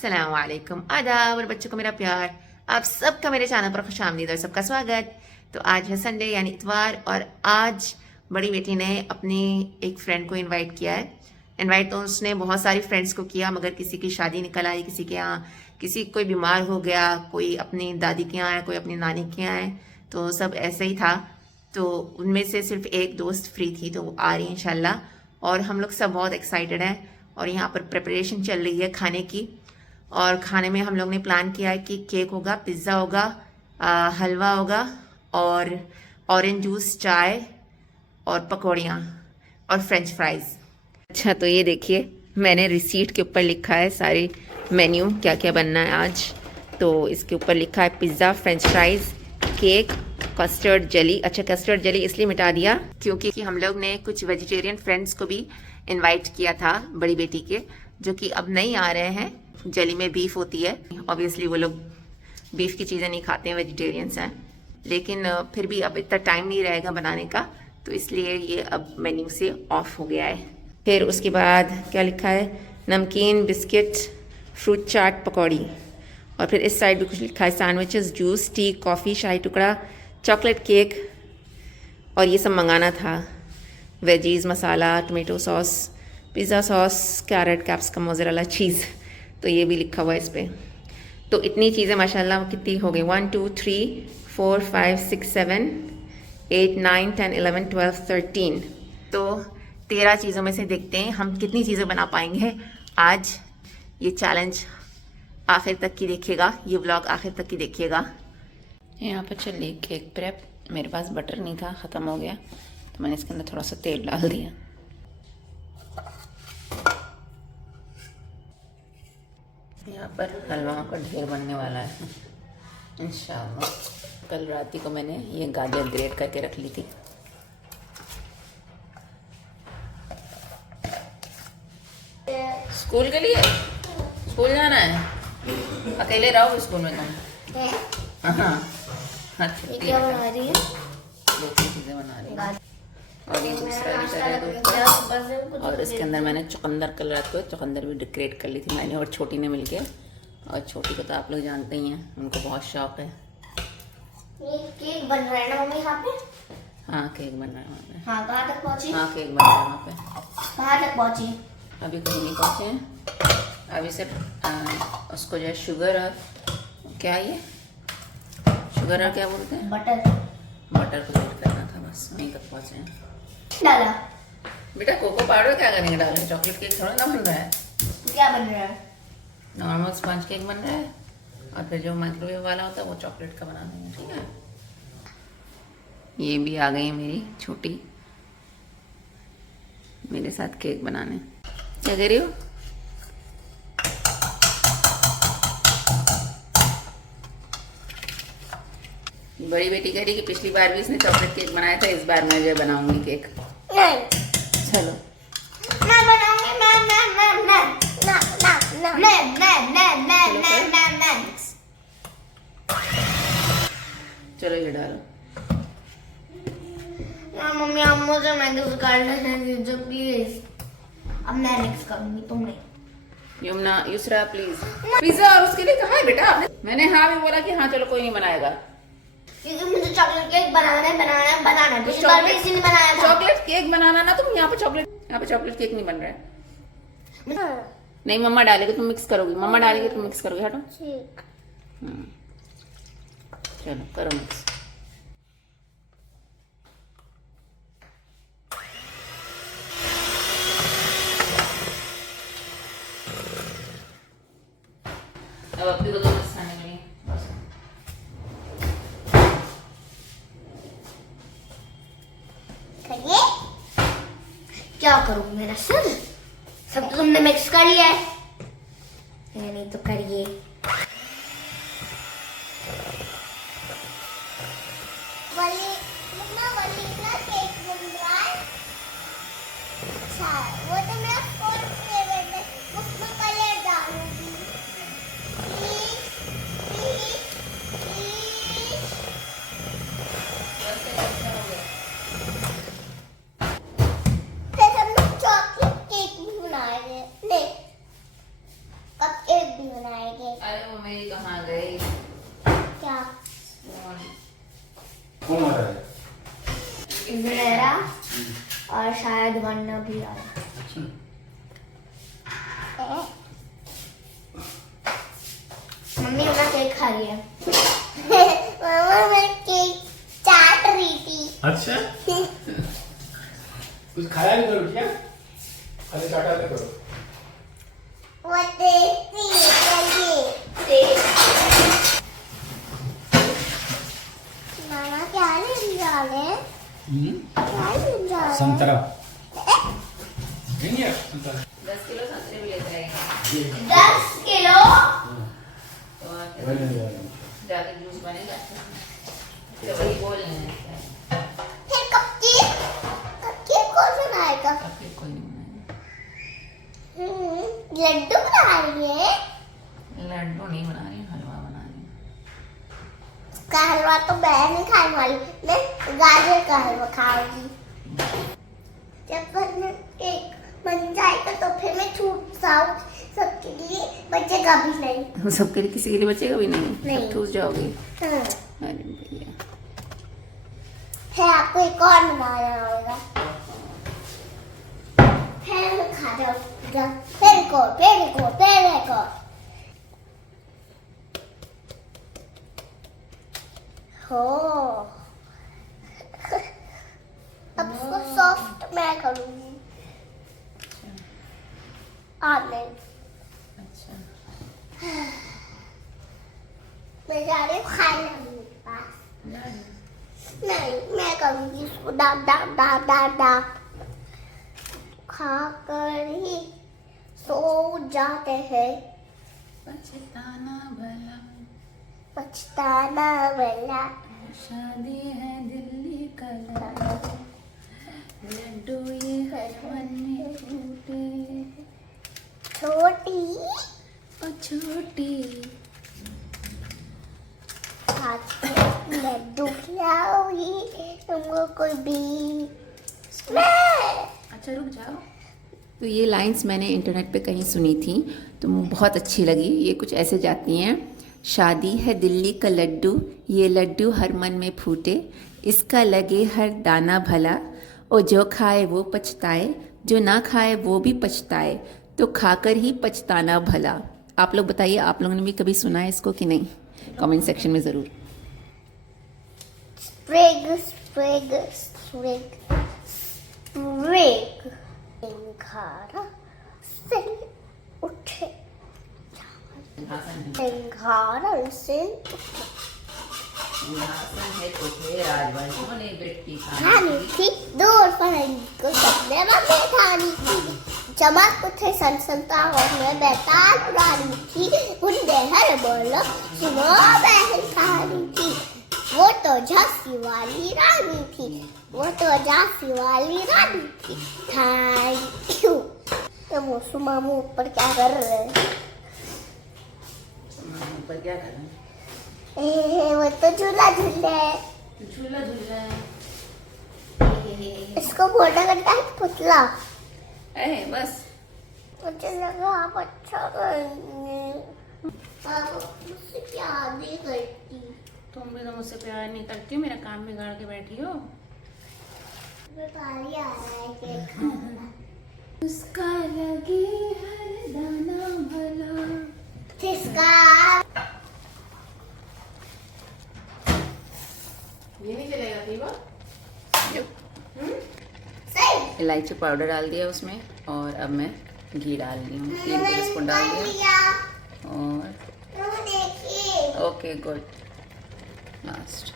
अस्सलाम वालेकुम, आदाब और बच्चों को मेरा प्यार। आप सबका मेरे चैनल पर खुशामदीद और सबका स्वागत। तो आज है संडे यानी इतवार और आज बड़ी बेटी ने अपनी एक फ्रेंड को इनवाइट किया है। इनवाइट तो उसने बहुत सारी फ्रेंड्स को किया मगर किसी की शादी निकल आई, किसी के यहाँ किसी कोई बीमार हो गया, कोई अपनी दादी के यहाँ है, कोई अपनी नानी के यहाँ है, तो सब ऐसे ही था। तो उनमें से सिर्फ एक दोस्त फ्री थी तो वो आ रही है इंशाल्लाह और हम लोग सब बहुत एक्साइटेड हैं। और यहाँ पर प्रिपरेशन चल रही है खाने की और खाने में हम लोग ने प्लान किया है कि केक होगा, पिज़्ज़ा होगा, हलवा होगा और ऑरेंज जूस, चाय और पकौड़ियाँ और फ्रेंच फ्राइज़। अच्छा तो ये देखिए मैंने रिसीट के ऊपर लिखा है सारे मेन्यू क्या क्या बनना है आज। तो इसके ऊपर लिखा है pizza, French fries, cake, custard jelly. अच्छा कस्टर्ड जेली इसलिए मिटा दिया क्योंकि हम लोग ने कुछ वेजिटेरियन फ्रेंड्स को भी इनवाइट किया था बड़ी बेटी के, जो कि अब नहीं आ रहे हैं। जेली में बीफ होती है, ऑब्वियसली वो लोग बीफ की चीज़ें नहीं खाते हैं, वेजिटेरियंस हैं, लेकिन फिर भी अब इतना टाइम नहीं रहेगा बनाने का तो इसलिए ये अब मेन्यू से ऑफ हो गया है। फिर उसके बाद क्या लिखा है, नमकीन, बिस्किट, फ्रूट चाट, पकौड़ी। और फिर इस साइड भी कुछ लिखा है, sandwiches, juice, tea, coffee, shahi tukda, chocolate cake और ये सब मंगाना था। Veggies, masala, tomato sauce, pizza sauce, carrot, capsicum, mozzarella cheese, तो ये भी लिखा हुआ है इस पर। तो इतनी चीज़ें माशाल्लाह कितनी हो गई, 1 2 3 4 5 6 7 8 9 10 11 12 13। तो 13 चीज़ों में से देखते हैं हम कितनी चीज़ें बना पाएंगे आज। ये चैलेंज आखिर तक की देखिएगा, ये व्लॉग आखिर तक की देखिएगा। यहाँ पर चल रही केक प्रेप। मेरे पास बटर नहीं था, ख़त्म हो गया तो मैंने इसके अंदर थोड़ा सा तेल डाल दिया। यहाँ पर हलवाओं का ढेर बनने वाला है इंशाअल्लाह। कल रात ही को मैंने ये गाजर ग्रेट करके रख ली थी। स्कूल के लिए, स्कूल जाना है, अकेले रहो स्कूल में तुम। हाँ अच्छा क्या बना रही है, दो चीज़ें बना रही है और ये दूसरा भी कर दो। और इसके अंदर मैंने चुकंदर, कल रात को चुकंदर भी डेकोरेट कर ली थी मैंने और छोटी ने मिलके। और छोटी को तो आप लोग जानते ही हैं, उनको बहुत शौक है। ये केक बन रहा है ना मम्मी यहाँ पे? हाँ केक बन रहा है वहाँ पे। हाँ कहाँ तक पहुँची? हाँ केक बन रहा है वहाँ पे। कहाँ तक पहुँची? अभी कहीं नहीं पहुँचे हैं, अभी सिर्फ उसको जो है शुगर और क्या ये शुगर और क्या बोलते हैं, बटर को ऐड करना था, बस वहीं तक पहुँचे हैं। डाला बेटा कोको पाउडर क्या करेंगे डालें, चॉकलेट केक थोड़ा ना बन रहा है। क्या बन रहा है? नॉर्मल स्पंज केक बन रहा है और फिर जो माइक्रोवेव वाला होता है वो चॉकलेट का बना देंगे, ठीक है। ये भी आ गई है मेरी छोटी मेरे साथ केक बनाने। क्या कह रही हो? बड़ी बेटी कह रही कि पिछली बार भी इसने चॉकलेट केक बनाया था, इस बार मैं जो बनाऊंगी केक। चलो मैं बनाऊंगी, मैं। चलो ये डालो। मम्मी आप मुझे मैंगो गार्डन दीजिए प्लीज। अब मैं नेक्स्ट करूंगी, तुम नहीं। यमुना, युसरा प्लीज। पिज्जा और उसके लिए कहा है बेटा आपने? मैंने हाँ भी बोला कि हाँ चलो कोई नहीं बनाएगा, क्योंकि मुझे चॉकलेट केक बनाना पिछली बार भी इसी ने बनाया था। चॉकलेट केक बनाना ना तुम, यहाँ पे चॉकलेट केक नहीं बन रहा है। नहीं मम्मा डालेगी तुम मिक्स करोगी, मम्मा डालेगी तुम मिक्स करोगी, हटो। चलो करो मिक्स। अब अपनी को तो बस खाने के लिए करिए। क्या करूं मेरा सर, सब तो तुमने मिक्स कर लिया है, नहीं तो करिए। वनीला केक बन रहा है। अच्छा वो तो मेरा फोर्थ फेवरेट है, उसमें कलर डालूंगी। Please please please. फिर हम लोग चॉकलेट केक भी बनाएंगे, नहीं कप केक भी बनाएंगे। मेरी कहाँ गई? क्या कौन आ रहा है? मेरा और शायद वरना भी आया। अच्छा। मम्मी अपना केक खा रही है। मम्मा मैं केक चाट रही थी। अच्छा। कुछ खाया नहीं करो क्या? खाली चाटा ले करो। वो देखती है। मामा क्या ले जा रहे हैं? क्या ले जा रहे हैं? संतरा। नहीं है संतरा। 10 किलो संतरे भी लेते रहेंगे 10 किलो। तो आके वही ले जाएगा। जाके जूस बनेगा तो वही बोल रहे हैं फिर कब कौन बनाएगा? आपके कोई नहीं लड्डू बना रही है। बनाएगा। लड्डू नहीं बना रही, हलवा बना रही हूँ। उसका हलवा तो मैं नहीं खाने वाली, मैं गाजर का हलवा खाऊंगी। जब केक बन जाएगा तो फिर मैं छूट जाऊँ, सबके लिए बचेगा भी नहीं। सबके लिए किसी के लिए बचेगा भी नहीं, नहीं। सब ठूस जाओगे। हाँ। अरे भैया फिर आपको एक और बनाना होगा, फिर मैं खा जाऊंगा। फिर को हो। अब इसको सॉफ्ट मैं करूंगी। नहीं, अच्छा मैं जा रही हूँ खाने मम्मी के पास। नहीं, मैं करूंगी इसको दाब दाब दाब दाब दाब खा कर ही सो जाते हैं। पछताना भला पछताना वाला शादी है दिल्ली का लड्डू ये हर मन में फूटे छोटी और छोटी आज लड्डू खिलाऊंगी तुमको कोई भी। अच्छा रुक जाओ। तो ये लाइंस मैंने इंटरनेट पे कहीं सुनी थी तो मुझे बहुत अच्छी लगी। ये कुछ ऐसे जाती हैं, शादी है दिल्ली का लड्डू, ये लड्डू हर मन में फूटे, इसका लगे हर दाना भला, और जो खाए वो पछताए, जो ना खाए वो भी पछताए, तो खाकर ही पछताना भला। आप लोग बताइए, आप लोगों ने भी कभी सुना है इसको कि नहीं? कमेंट सेक्शन में ज़रूर। सिंघाड़ा से उठे, सिंघाड़ा से खानी थी दूर फरंगी को सपने में बैठानी थी, चमक उठे सनसनता और में बैताल पुरानी थी, बुंदे हर बोलो सुनो बहन कहानी थी, वो तो झांसी वाली रानी थी, वो तो झांसी वाली रानी थी। Thank you. तो मोसू मामू ऊपर क्या कर रहे हैं? ऊपर क्या कर रहे हैं? वो तो झूला झूल रहे हैं। झूला झूला है। इसको बोलना करता है पुतला। बस मुझे लगा आप अच्छा करेंगे। आप मुझसे प्यार नहीं करती। तुम भी तो मुझसे प्यार नहीं करती हो, मेरा काम बिगाड़ के बैठी हो। ताली आ रहा है केक खाना। उसका लगे हर दाना भला। किसका? ये नहीं चलेगा पीवा। सही। इलायची पाउडर डाल दिया उसमें, और अब मैं घी डाल रही हूँ। 3 टेबलस्पून डाल दिया। और देखिए। Okay good. लास्ट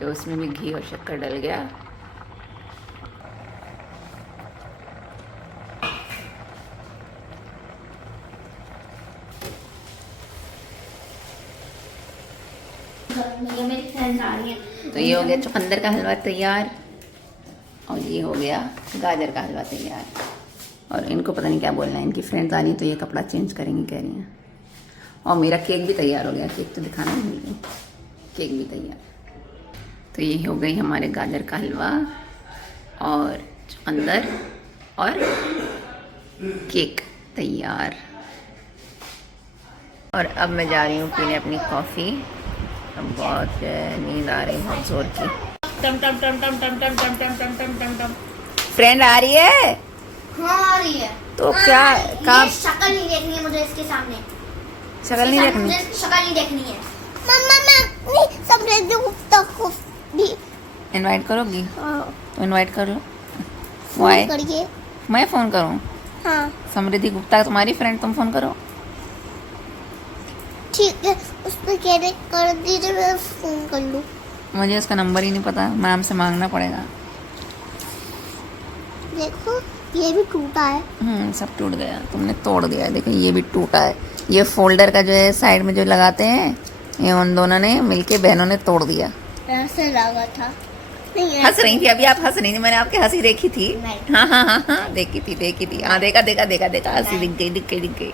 तो उसमें भी घी और शक्कर डल गया। मेरी फ्रेंड आ रही है। तो ये हो गया चुकंदर का हलवा तैयार, और ये हो गया गाजर का हलवा तैयार। और इनको पता नहीं क्या बोलना है, इनकी फ्रेंड्स आ रही हैं तो ये कपड़ा चेंज करेंगी कह रही हैं। और मेरा केक भी तैयार हो गया, केक तो दिखाना ही भूल गई, केक भी तैयार। तो ये हो गई हमारे गाजर का हलवा और अंदर और केक तैयार। और अब मैं जा रही हूँ पीने अपनी कॉफ़ी। अब बहुत नींद आ रही है बहुत जोर की। टम टम टम टम टम टम टम टम टम टम टम टम। फ्रेंड आ रही है? हाँ आ रही है। तो क्या काम? ये शक्ल नहीं देखनी है मुझे इसके सामने। शक्ल नहीं देखनी? मुझे शक्ल नहीं देखनी है। मम्मा मैं अपनी समृद्धि गुप्ता को भी इनवाइट करोगी? हाँ तो इनवाइट कर लो। Phone Y? करिए। मैं फ़ोन करूँ? हाँ समृद्धि गुप्ता तुम्हारी फ्रेंड, तुम फ़ोन करो। ठीक है, उसने कहने कर दीजिए, मैं फोन कर लूँ। मुझे उसका नंबर ही नहीं पता, मैम से मांगना पड़ेगा। देखो ये भी टूटा है। सब टूट गया, तुमने तोड़ दिया है। देखो ये भी टूटा है। ये फोल्डर का जो है साइड में जो लगाते हैं, ये उन दोनों ने मिलके बहनों ने तोड़ दिया। ऐसे लगा था। नहीं हंस रही थी अभी आप, हंस रही थी, मैंने आपकी हंसी देखी थी। नहीं। हाँ हाँ हाँ हाँ देखी थी। हाँ देखा हंसी दिख गई।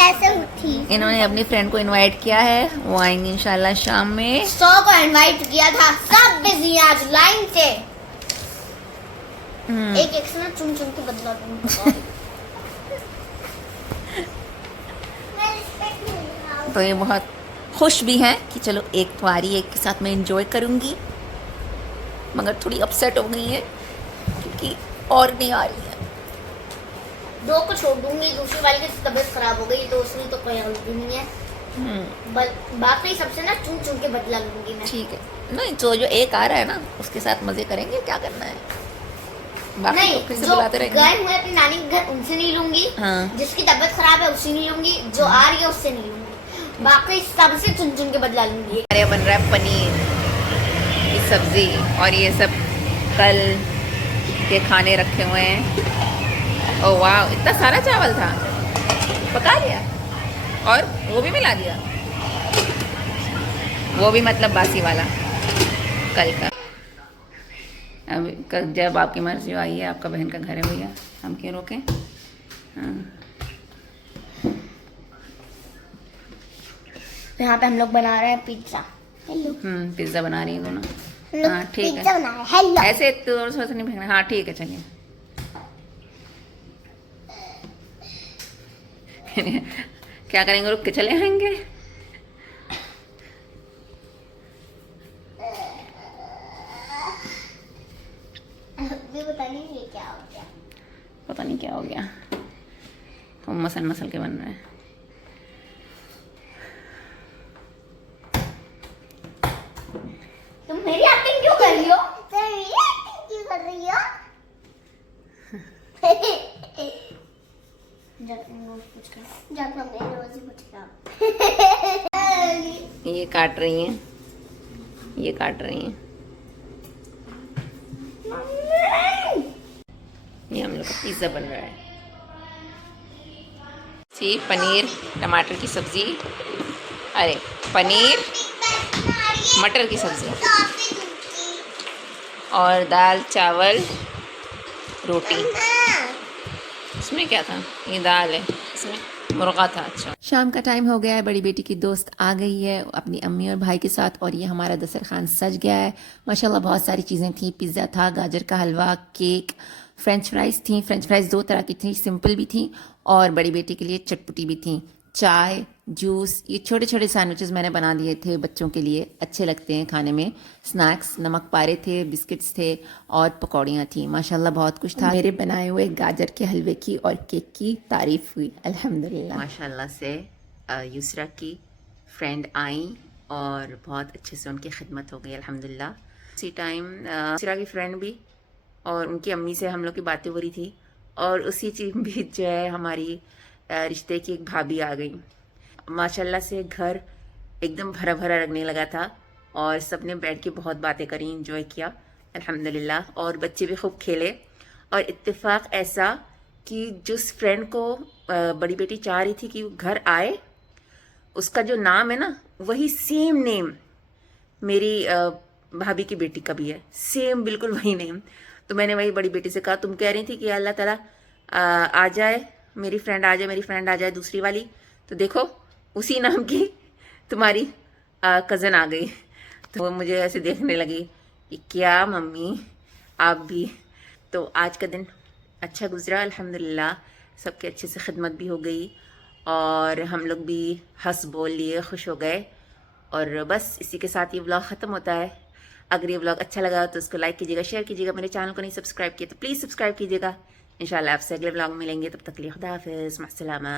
ऐसे थी। इन्होंने अपनी फ्रेंड को इनवाइट किया है, वो आएंगे इंशाल्लाह शाम में। 100 को इनवाइट किया था, सब बिजी हैं आज लाइन से। एक एक से ना चुन चुन के बदला दूंगी। तो ये बहुत खुश भी हैं कि चलो एक त्वारी एक के साथ मैं एंजॉय करूंगी, मगर थोड़ी अपसेट हो गई है क्योंकि और नहीं आ रही है। 2 को छोड़ दूंगी, दूसरी वाली की तबीयत खराब हो गई तो उसमें तो कोई हल भी नहीं है। बाकी सबसे ना चुन चुन के बदला लूंगी मैं। ठीक है, नहीं तो जो एक आ रहा है ना उसके साथ मजे करेंगे, क्या करना है, बाकी नहीं तो किसे जो बुलाते रहेंगे। गए हुए अपनी नानी के घर उनसे नहीं लूंगी। हाँ। जिसकी तबीयत खराब है उसी नहीं लूंगी, जो आ रही है उससे नहीं लूंगी, बाकी सबसे चुन चुन के बदला लूंगी। हमारे बन रहा है पनीर की सब्जी और ये सब कल के खाने रखे हुए हैं। ओह वाह, इतना सारा चावल था, पका लिया और वो भी मिला दिया, वो भी मतलब बासी वाला कल का। अब जब आपकी मर्जी हो आइए, आपका बहन का घर है भैया, हम क्यों रोकें। हाँ यहाँ पे हम लोग बना रहे हैं पिज्जा। हेलो। पिज्ज़ा बना रही है दोनों। हम लोग हाँ ठीक पिज्जा है, बना रहे हैं। हेलो। ऐसे जोर से नहीं फेंकना। हाँ ठीक है चलिए। क्या करेंगे, रुक के चले आएंगे। अभी पता नहीं ये क्या हो गया। पता नहीं क्या हो गया, वो मसल मसल के बन रहा है। तुम मेरी एक्टिंग क्यों कर रही हो? मेरी एक्टिंग क्यों कर रही हो? ये काट रही हैं, ये काट रही हैं। ये हम लोग का पिज़्ज़ा बन रहा है। जी पनीर टमाटर की सब्ज़ी, अरे पनीर मटर की सब्ज़ी और दाल चावल रोटी। इसमें क्या था, ये दाल है, इसमें मुर्गा था। अच्छा, शाम का टाइम हो गया है, बड़ी बेटी की दोस्त आ गई है अपनी अम्मी और भाई के साथ और ये हमारा दस्तरखान सज गया है माशाल्लाह। बहुत सारी चीज़ें थी, पिज़्ज़ा था, गाजर का हलवा, केक, फ्रेंच फ्राइज़ थी। फ्रेंच फ्राइज़ 2 तरह की थी, सिंपल भी थी और बड़ी बेटी के लिए चटपटी भी थी, चाय, जूस। ये छोटे छोटे सैंडविचेस मैंने बना दिए थे बच्चों के लिए, अच्छे लगते हैं खाने में। स्नैक्स, नमक पारे थे, बिस्किट्स थे और पकौड़ियाँ थी। माशाल्लाह बहुत कुछ था। मेरे बनाए हुए गाजर के हलवे की और केक की तारीफ हुई अल्हम्दुलिल्लाह। माशाल्लाह से युसरा की फ्रेंड आई और बहुत अच्छे से उनकी खिदमत हो गई अल्हम्दुलिल्लाह। उसी टाइम युसरा की फ्रेंड भी और उनकी अम्मी से हम लोग की बातें हो रही थी और उसी चीज़ भी जो है हमारी रिश्ते की एक भाभी आ गई। माशाल्लाह से घर एकदम भरा भरा लगने लगा था और सबने बैठ के बहुत बातें करी, एंजॉय किया अल्हम्दुलिल्लाह। और बच्चे भी खूब खेले और इत्तेफाक ऐसा कि जिस फ्रेंड को बड़ी बेटी चाह रही थी कि वो घर आए, उसका जो नाम है ना वही सेम नेम मेरी भाभी की बेटी का भी है, सेम बिल्कुल वही नेम। तो मैंने वही बड़ी बेटी से कहा, तुम कह रही थी कि अल्लाह ताला आ जाए, मेरी फ्रेंड आ जाए, मेरी फ्रेंड आ जाए दूसरी वाली, तो देखो उसी नाम की तुम्हारी कज़न आ गई। तो वो मुझे ऐसे देखने लगी कि क्या मम्मी आप भी। तो आज का दिन अच्छा गुजरा अल्हम्दुलिल्लाह, सबके अच्छे से खिदमत भी हो गई और हम लोग भी हंस बोल लिए, खुश हो गए। और बस इसी के साथ ये व्लॉग ख़त्म होता है। अगर ये व्लॉग अच्छा लगा तो उसको लाइक कीजिएगा, शेयर कीजिएगा। मेरे चैनल को नहीं सब्सक्राइब किया तो प्लीज़ सब्सक्राइब कीजिएगा। इंशाल्लाह आपसे अगले व्लॉग में मिलेंगे, तब तक के लिए खुदा हाफिज़, मअस्सलामा।